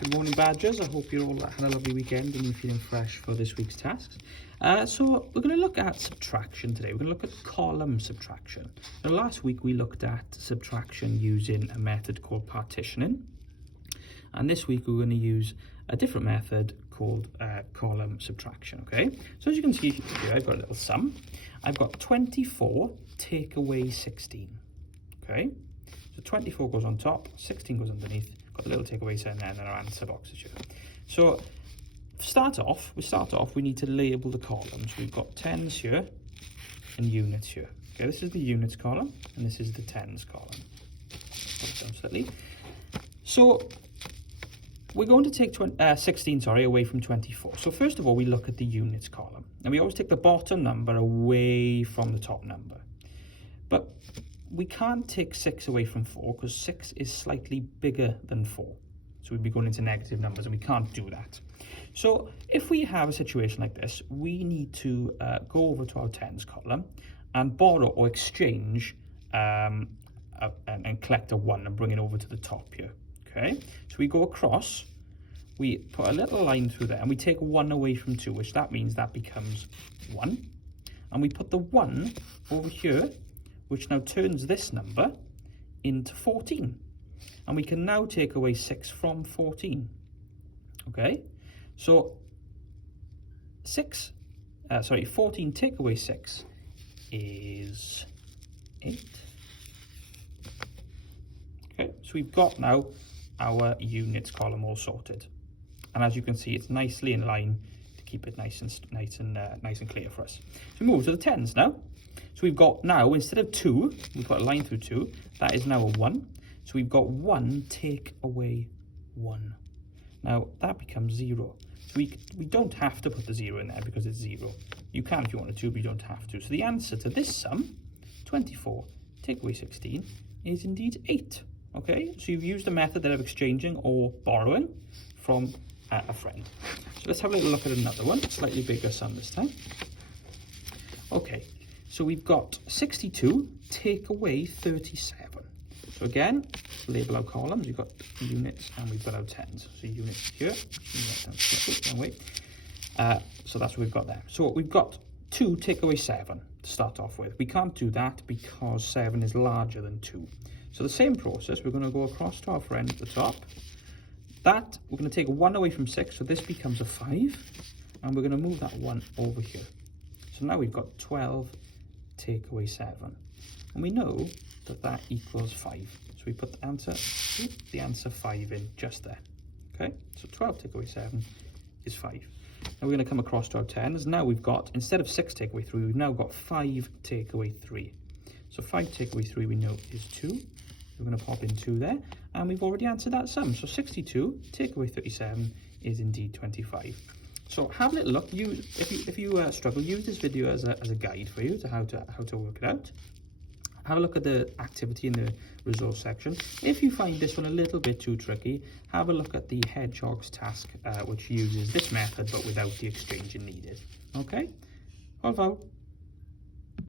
Good morning, Badgers. I hope you all had a lovely weekend and you're feeling fresh for this week's tasks. So we're going to look at subtraction today. We're going to look at column subtraction. Now, last week we looked at subtraction using a method called partitioning. And this week we're going to use a different method called column subtraction, okay? So as you can see here, I've got a little sum. I've got 24 take away 16, okay? So 24 goes on top, 16 goes underneath. Got a little takeaway sign there and then our answer boxes here. So we start off, we need to label the columns. We've got tens here and units here. Okay, this is the units column and this is the tens column. Put it down slightly. So we're going to take 16 away from 24. So first of all, we look at the units column. And we always take the bottom number away from the top number. But we can't take 6 away from 4 because 6 is slightly bigger than 4. So we'd be going into negative numbers and we can't do that. So if we have a situation like this, we need to go over to our tens column and borrow or exchange and collect a 1 and bring it over to the top here. Okay, so we go across, we put a little line through there and we take 1 away from 2, which that means that becomes 1. And we put the 1 over here, which now turns this number into 14. And we can now take away 6 from 14. Okay, so 14 take away 6 is 8. Okay, so we've got now our units column all sorted. And as you can see, it's nicely in line to keep it nice and clear for us. So we move to the tens now. So we've got now, instead of 2, we've got a line through 2, that is now a 1. So we've got 1 take away 1. Now that becomes 0. So we don't have to put the 0 in there because it's 0. You can if you wanted to, but you don't have to. So the answer to this sum, 24 take away 16, is indeed 8. Okay, so you've used a method of exchanging or borrowing from a friend. So let's have a little look at another one, slightly bigger sum this time. Okay. So we've got 62 take away 37. So again, label our columns. We've got units and we've got our tens. So units here. So that's what we've got there. So we've got 2 take away 7 to start off with. We can't do that because 7 is larger than 2. So the same process, we're going to go across to our friend at the top. That, we're going to take 1 away from 6, so this becomes a 5. And we're going to move that 1 over here. So now we've got 12 take away 7, and we know that that equals 5, so we put the answer 5 in just there. Okay, so 12 take away 7 is 5. Now we're going to come across to our tens. Now we've got, instead of 6 take away 3, we've now got 5 take away 3. So 5 take away 3 we know is 2. We're going to pop in 2 there, and we've already answered that sum. So 62 take away 37 is indeed 25. So have a little look. If you struggle, use this video as a guide for you to how to work it out. Have a look at the activity in the resource section. If you find this one a little bit too tricky, have a look at the hedgehog's task, which uses this method but without the exchanging needed. Okay, au revoir.